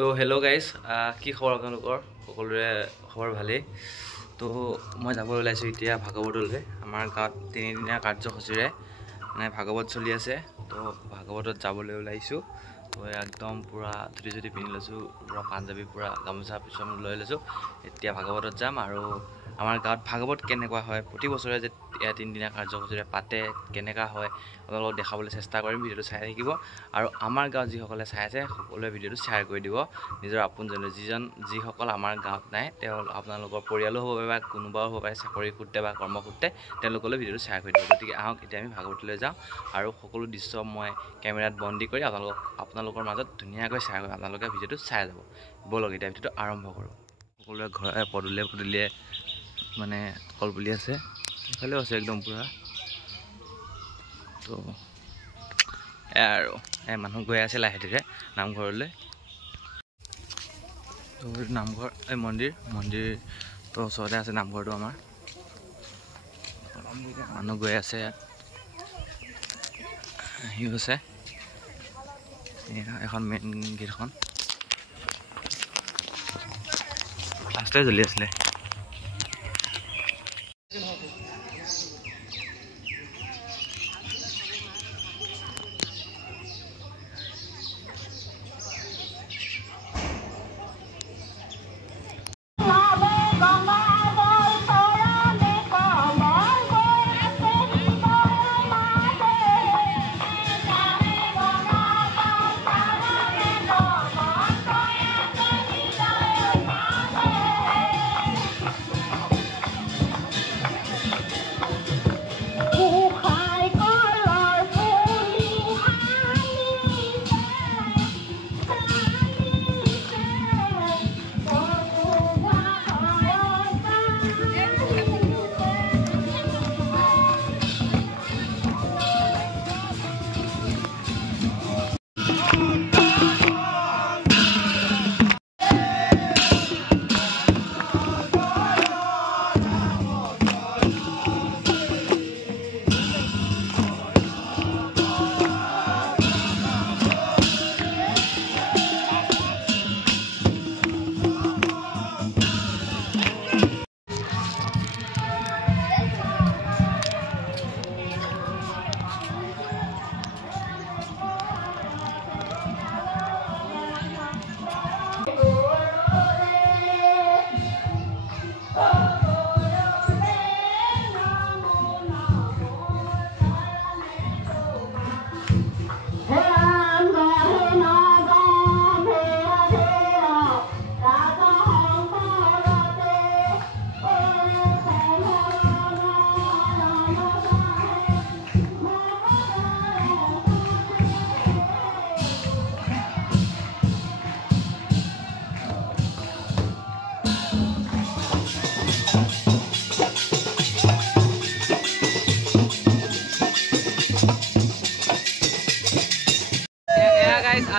তো hello' guys, কি খবৰ আপোনালোকৰ? সকলোৰে খবৰ ভালেই। তো মই যাবলৈ ওলাইছোঁ এতিয়া ভাগৱতলৈ। আমাৰ গাঁৱত 3 দিনীয়া কাৰ্যসূচীৰে মানে ভাগৱত চলি আছে। তো ভাগৱতত যাবলৈ ওলাইছোঁ। তো একদম পূৰা ধুতি পিন্ধি লৈছোঁ, পূৰা পাঞ্জাবী, পূৰা গামোচা পিছন লৈ লৈছোঁ। এতিয়া ভাগৱতত যাম। আৰু আমাৰ গাঁৱত ভাগৱত কেনেকুৱা হয়, প্ৰতি বছৰে যে 3 দিনীয়া কাৰ্যসূচীৰে পাতে, কেনেকুৱা হয় আপোনালোকক দেখাবলৈ চেষ্টা কৰিম। ভিডিঅ'টো চাই থাকিব। আৰু আমাৰ গাঁৱত যিসকলে চাই আছে সকলোৱে ভিডিঅ'টো শ্বেয়াৰ কৰি দিব নিজৰ আপোনজনে। যিসকল আমাৰ গাঁৱত নাই, আপোনালোকৰ পৰিয়ালো হ'ব পাৰে বা কোনোবাও হ'ব পাৰে, চাকৰি সূত্ৰে বা কৰ্মসূত্ৰে, তেওঁলোকলৈ ভিডিঅ'টো শ্বেয়াৰ কৰি দিব। গতিকে আহক এতিয়া আমি ভাগৱতলৈ যাওঁ আৰু সকলো দৃশ্য মই কেমেৰাত বন্দী কৰি আপোনালোকৰ মাজত ধুনীয়াকৈ শ্বেয়াৰ কৰিম। আপোনালোকে ভিডিঅ'টো চাই যাব। ব'লক এতিয়া ভিডিঅ'টো আৰম্ভ কৰোঁ। সকলোৱে ঘৰে পদূলিয়ে মানে কলপুলি আছে, এইফালেও আছে একদম পূৰা। তো আৰু মানুহ গৈ আছে লাহে ধীৰে নামঘৰলৈ। তো নামঘৰ, এই মন্দিৰটো ওচৰতে আছে নামঘৰটো আমাৰ। মানুহ গৈ আছে, আহি গৈছে। এখন মেইন গেটখন ফাৰ্ষ্টে জ্বলি আছিলে।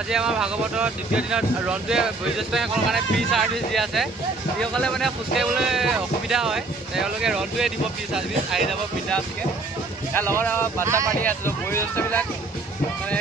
আজি আমাৰ ভাগৱতৰ দ্বিতীয় দিনত ৰন্টুৱে বয়োজ্যেষ্ঠসকলৰ কাৰণে ফ্ৰী ছাৰ্ভিচ দি আছে। যিসকলে মানে খোজকাঢ়িবলৈ অসুবিধা হয়, তেওঁলোকে ৰন্টুৱে দিব ফ্ৰী ছাৰ্ভিচ, আহি যাব বিন্দাছকৈ। ইয়াৰ লগত বাচ্ছা পাৰ্টি আছে, বয়োজ্যেষ্ঠবিলাক মানে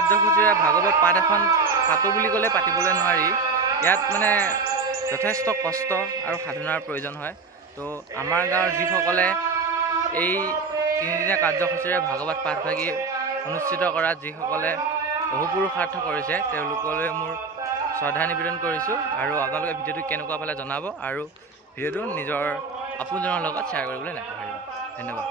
কাৰ্যসূচীৰে ভাগৱত পাঠ এখন পাতোঁ বুলি ক'লে পাতিবলৈ নোৱাৰি। ইয়াত মানে যথেষ্ট কষ্ট আৰু সাধনাৰ প্ৰয়োজন হয়। তো আমাৰ গাঁৱৰ যিসকলে এই তিনিদিনীয়া কাৰ্যসূচীৰে ভাগৱত পাঠভাগি অনুষ্ঠিত কৰাত যিসকলে বহুপুৰুষাৰ্থ কৰিছে তেওঁলোকলৈ মোৰ শ্ৰদ্ধা নিবেদন কৰিছোঁ। আৰু আপোনালোকে ভিডিঅ'টো কেনেকুৱা পালে জনাব আৰু ভিডিঅ'টো নিজৰ আপোনজনৰ লগত শ্বেয়াৰ কৰিবলৈ নাপাহৰিব। ধন্যবাদ।